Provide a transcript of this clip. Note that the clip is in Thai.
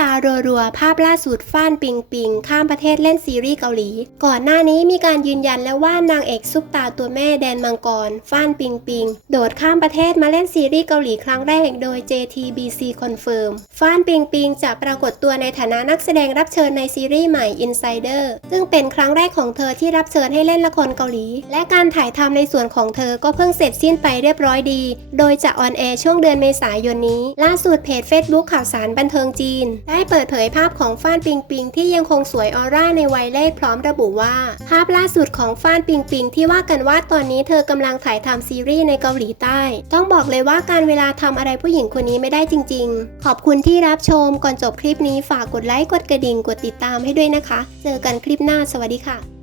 ตารัวๆ ภาพล่าสุดฟ้านปิงปิง ข้ามประเทศเล่นซีรีส์เกาหลี ก่อนหน้านี้มีการยืนยันแล้วว่านางเอกซุปตาตัวแม่แดนมังกรฟ้านปิงปิง โดดข้ามประเทศมาเล่นซีรีส์เกาหลีครั้งแรกโดย JTBC Confirm ฟ้านปิงปิงจะปรากฏตัวในฐานะนักแสดงรับเชิญในซีรีส์ใหม่ Insider ซึ่งเป็นครั้งแรกของเธอที่รับเชิญให้เล่นละครเกาหลี และการถ่ายทำในส่วนของเธอก็เพิ่งเสร็จสิ้นไปเรียบร้อยดี โดยจะออนแอร์ช่วงเดือนเมษายนนี้ ล่าสุดเพจ Facebook ข่าวสารบันเทิงจีนได้เปิดเผยภาพของฟ้านปิงปิงที่ยังคงสวยออร่าในวัยเลขพร้อมระบุว่า ภาพล่าสุดของฟ้านปิงปิงที่ว่ากันว่าตอนนี้เธอกำลังถ่ายทำซีรีส์ในเกาหลีใต้ ต้องบอกเลยว่าการเวลาทำอะไรผู้หญิงคนนี้ไม่ได้จริง ๆ ขอบคุณที่รับชมก่อนจบคลิปนี้ฝากกดไลค์กดกระดิ่งกดติดตามให้ด้วยนะคะ เจอกันคลิปหน้าสวัสดีค่ะ